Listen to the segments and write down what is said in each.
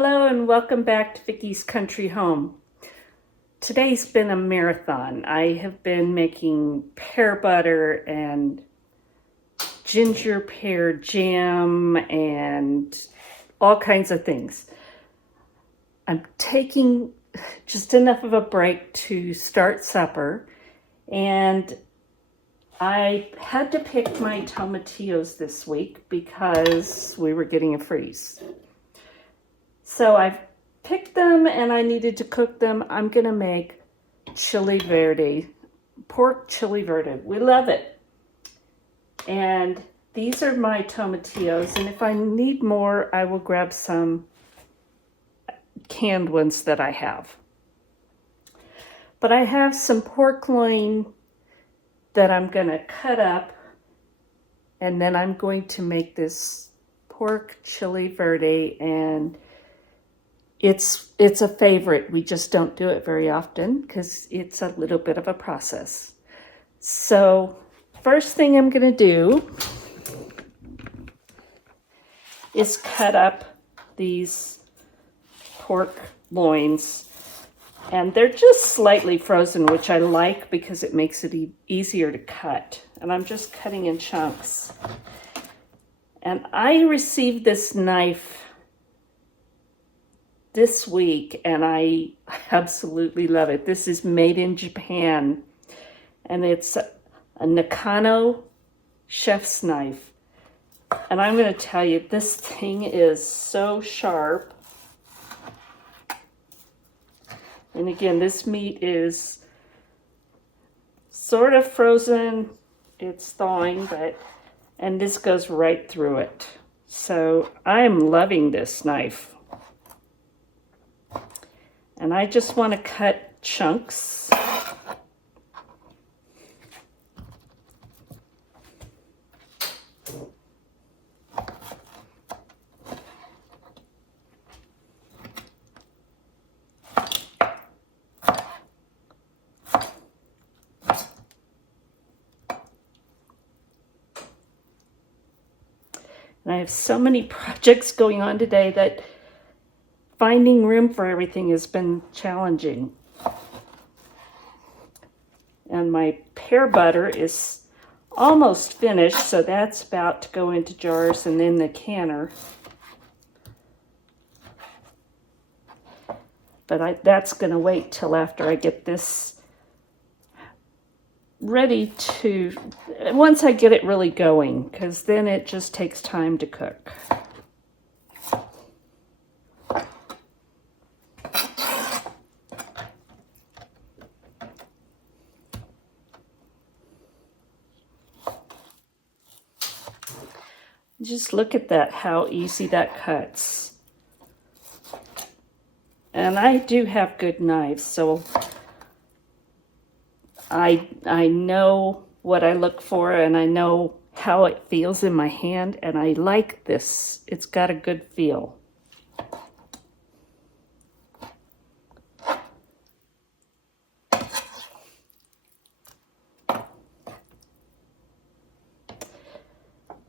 Hello and welcome back to Vickie's Country Home. Today's been a marathon. I have been making pear butter and ginger pear jam and all kinds of things. I'm taking just enough of a break to start supper, and I had to pick my tomatillos this week because we were getting a freeze. So I've picked them and I needed to cook them. I'm gonna make chili verde, pork chili verde. We love it. And these are my tomatillos, and if I need more, I will grab some canned ones that I have. But I have some pork loin that I'm gonna cut up, and then I'm going to make this pork chili verde, and it's a favorite. We just don't do it very often because it's a little bit of a process. So first thing I'm going to do is cut up these pork loins, and they're just slightly frozen, which I like because it makes it easier to cut. And I'm just cutting in chunks. And I received this knife this week, and I absolutely love it. This is made in Japan, and it's a Nakano chef's knife. And I'm going to tell you, this thing is so sharp. And again, this meat is sort of frozen. It's thawing, and this goes right through it. So I'm loving this knife. And I just want to cut chunks. And I have so many projects going on today that finding room for everything has been challenging. And my pear butter is almost finished, so that's about to go into jars and then the canner. But that's going to wait till after I get this ready to, once I get it really going, because then it just takes time to cook. Just look at that, how easy that cuts. And I do have good knives, so I know what I look for, and I know how it feels in my hand, and I like this. It's got a good feel.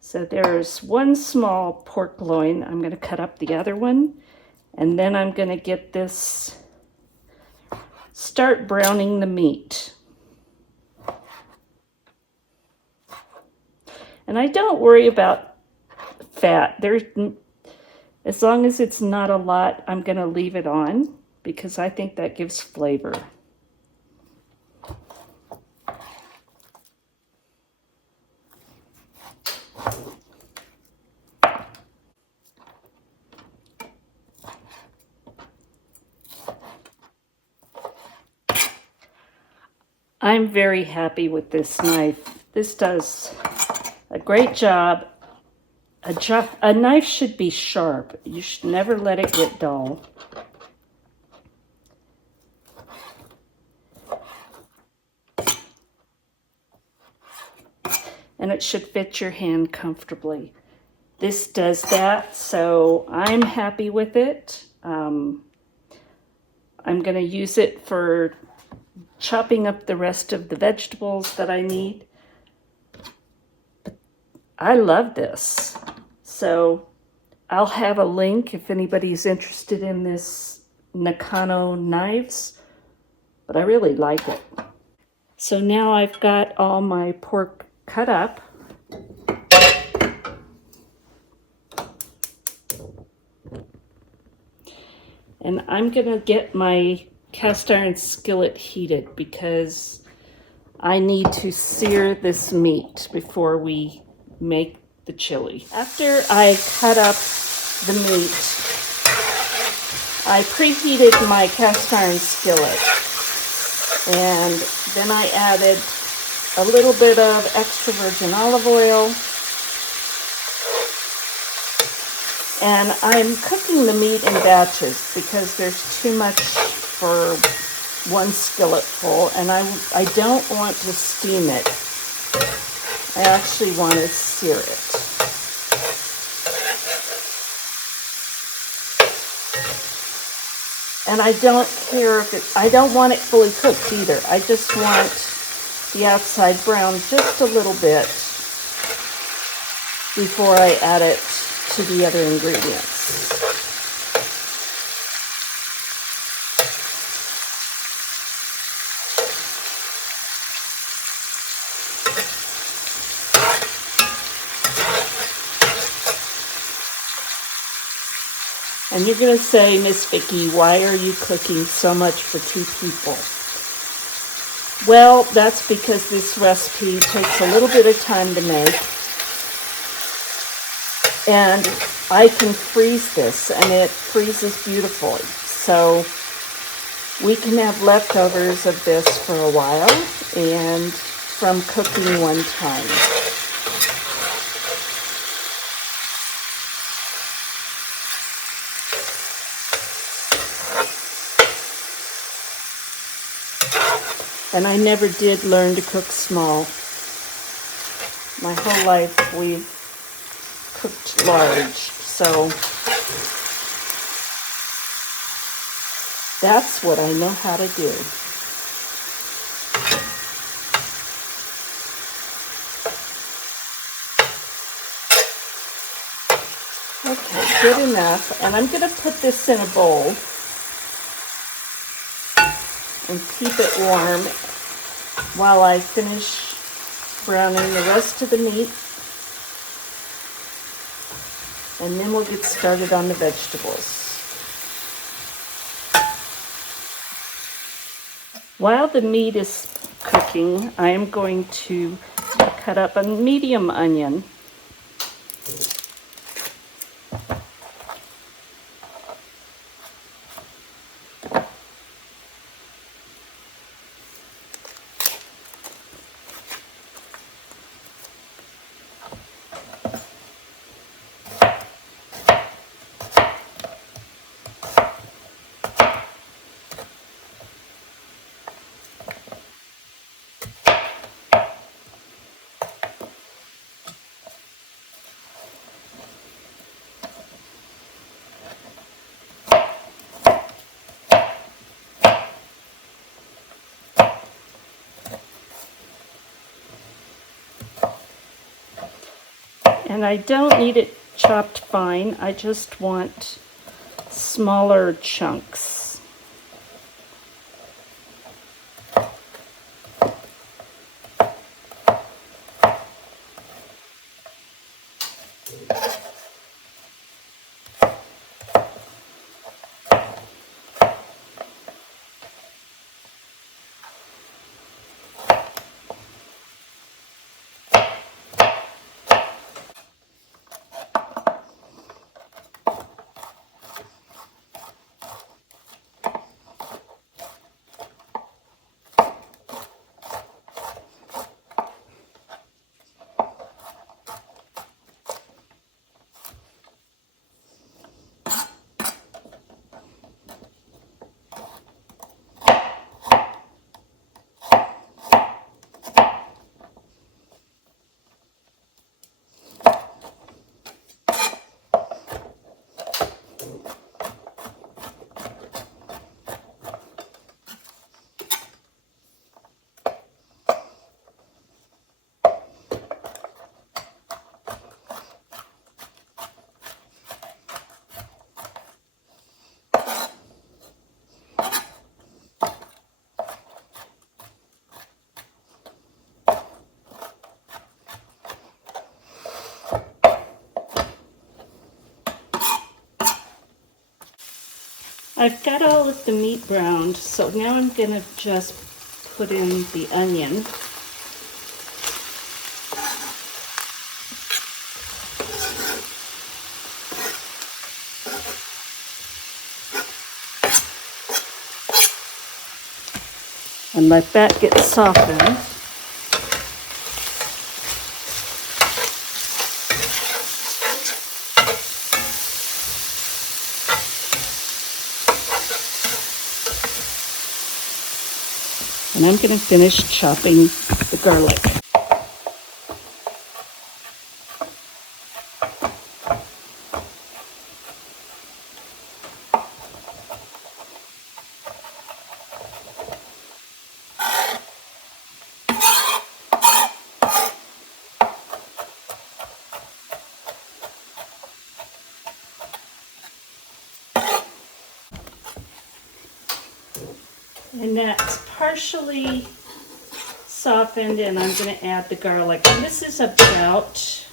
So there's one small pork loin. I'm going to cut up the other one, and then I'm going to get this, start browning the meat. And I don't worry about fat. As long as it's not a lot, I'm going to leave it on because I think that gives flavor. I'm very happy with this knife. This does a great job. A knife should be sharp. You should never let it get dull. And it should fit your hand comfortably. This does that, so I'm happy with it. I'm going to use it for chopping up the rest of the vegetables that I need. But I love this. So I'll have a link if anybody's interested in this Nakano knives, but I really like it. So now I've got all my pork cut up. And I'm gonna get my cast iron skillet heated because I need to sear this meat before we make the chili. After I cut up the meat, I preheated my cast iron skillet, and then I added a little bit of extra virgin olive oil, and I'm cooking the meat in batches because there's too much for one skillet full, and I don't want to steam it. I actually want to sear it. And I don't care if I don't want it fully cooked either. I just want the outside brown just a little bit before I add it to the other ingredients. And you're going to say, Miss Vickie, why are you cooking so much for 2 people? Well, that's because this recipe takes a little bit of time to make. And I can freeze this, and it freezes beautifully. So we can have leftovers of this for a while and from cooking one time. And I never did learn to cook small. My whole life we've cooked large, so that's what I know how to do. Okay, good enough. And I'm going to put this in a bowl and keep it warm while I finish browning the rest of the meat. And then we'll get started on the vegetables. While the meat is cooking, I am going to cut up a medium onion. And I don't need it chopped fine, I just want smaller chunks. I've got all of the meat browned, so now I'm going to just put in the onion. And let that get softened. And I'm going to finish chopping the garlic. And that's partially softened, and I'm going to add the garlic. And this is about,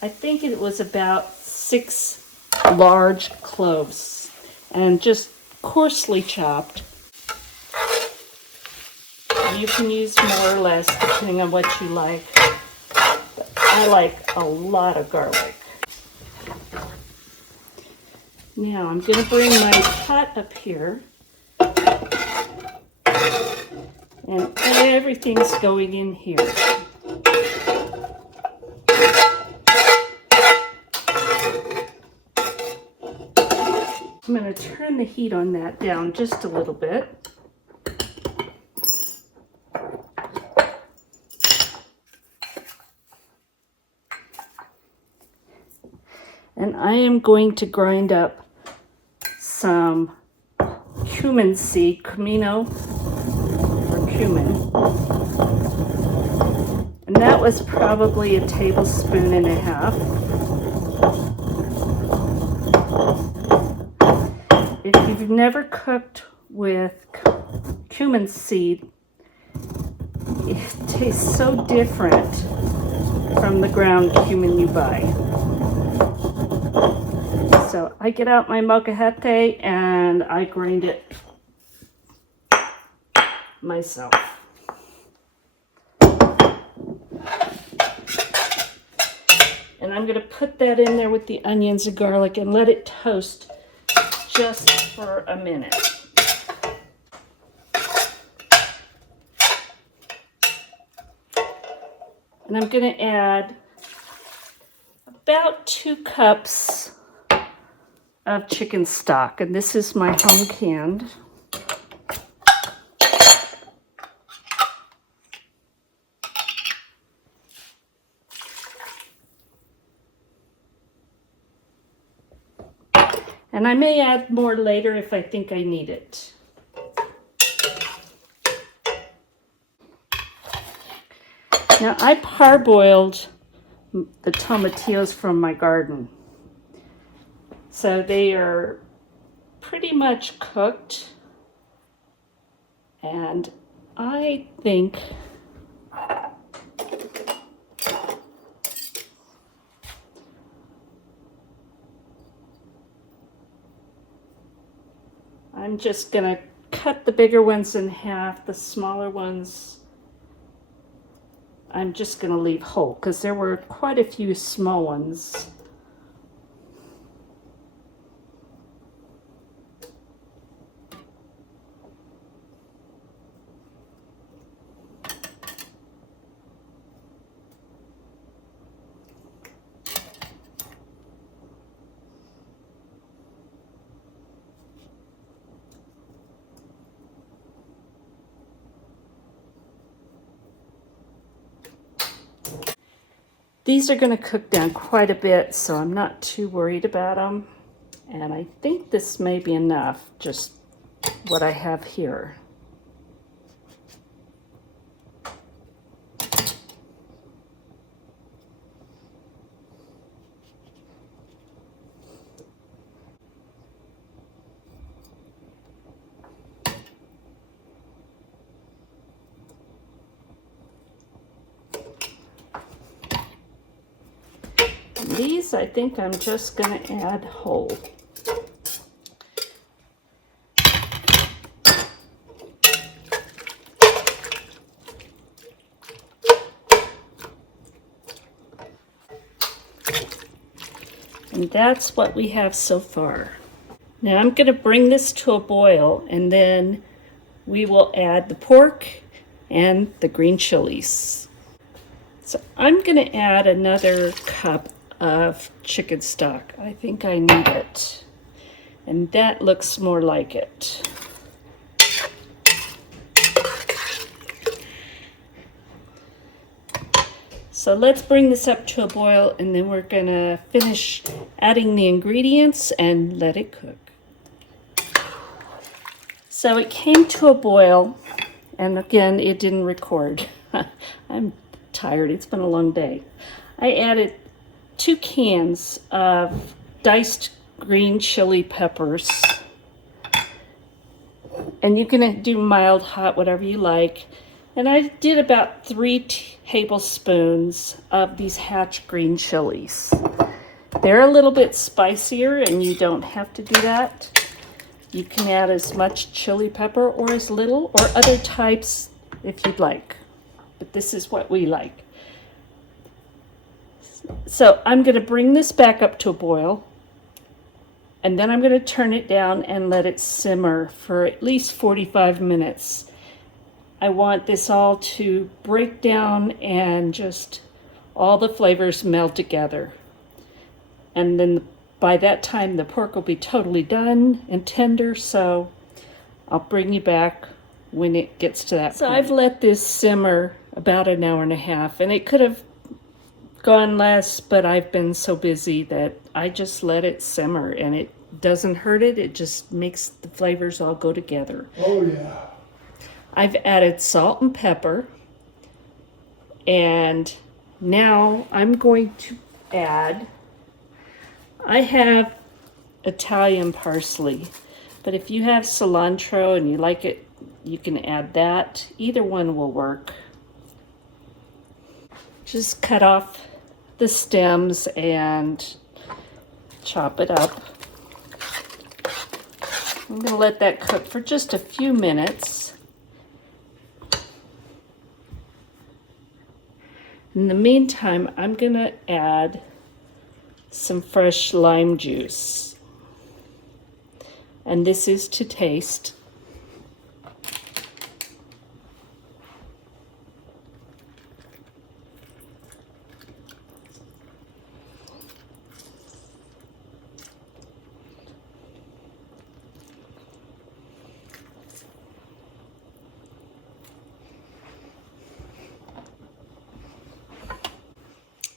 I think it was about 6 large cloves, and just coarsely chopped. You can use more or less depending on what you like. But I like a lot of garlic. Now I'm going to bring my pot up here, and everything's going in here. I'm going to turn the heat on that down just a little bit. And I am going to grind up some cumin seed, Cumino or cumin. And that was probably 1.5 tablespoons. If you've never cooked with cumin seed, it tastes so different from the ground cumin you buy. So I get out my molcajete and I grind it myself. And I'm going to put that in there with the onions and garlic and let it toast just for a minute. And I'm going to add about 2 cups of chicken stock, and this is my home canned. And I may add more later if I think I need it. Now I parboiled the tomatillos from my garden. So they are pretty much cooked, and I think I'm just gonna cut the bigger ones in half. The smaller ones I'm just gonna leave whole because there were quite a few small ones. These are going to cook down quite a bit, so I'm not too worried about them. And I think this may be enough, just what I have here. these I think I'm just going to add whole. And that's what we have so far. Now I'm going to bring this to a boil, and then we will add the pork and the green chilies. So I'm going to add another cup of chicken stock. I think I need it. And that looks more like it. So let's bring this up to a boil, and then we're going to finish adding the ingredients and let it cook. So it came to a boil, and again, it didn't record. I'm tired. It's been a long day. I added 2 cans of diced green chili peppers. And you can do mild, hot, whatever you like. And I did about 3 tablespoons of these hatch green chilies. They're a little bit spicier, and you don't have to do that. You can add as much chili pepper or as little, or other types if you'd like. But this is what we like. So I'm going to bring this back up to a boil, and then I'm going to turn it down and let it simmer for at least 45 minutes. I want this all to break down and just all the flavors meld together. And then by that time, the pork will be totally done and tender, so I'll bring you back when it gets to that point. So I've let this simmer about an hour and a half, and it could have gone less, but I've been so busy that I just let it simmer, and it doesn't hurt it. It just makes the flavors all go together. Oh, yeah. I've added salt and pepper, and now I'm going to add, I have Italian parsley, but if you have cilantro and you like it, you can add that. Either one will work. Just cut off the stems and chop it up. I'm going to let that cook for just a few minutes. In the meantime, I'm going to add some fresh lime juice. And this is to taste.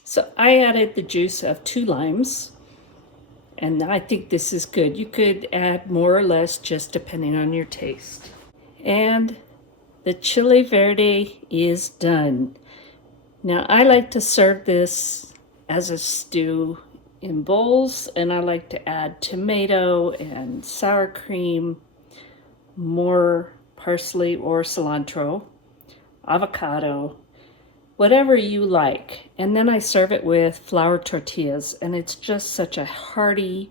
So I added the juice of 2 limes, and I think this is good. You could add more or less just depending on your taste. And the chile verde is done. Now I like to serve this as a stew in bowls, and I like to add tomato and sour cream, more parsley or cilantro, avocado, whatever you like. And then I serve it with flour tortillas, and it's just such a hearty,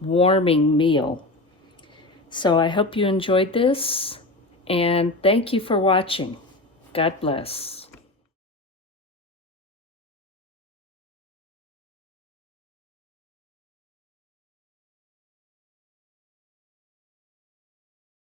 warming meal. So I hope you enjoyed this, and thank you for watching. God bless.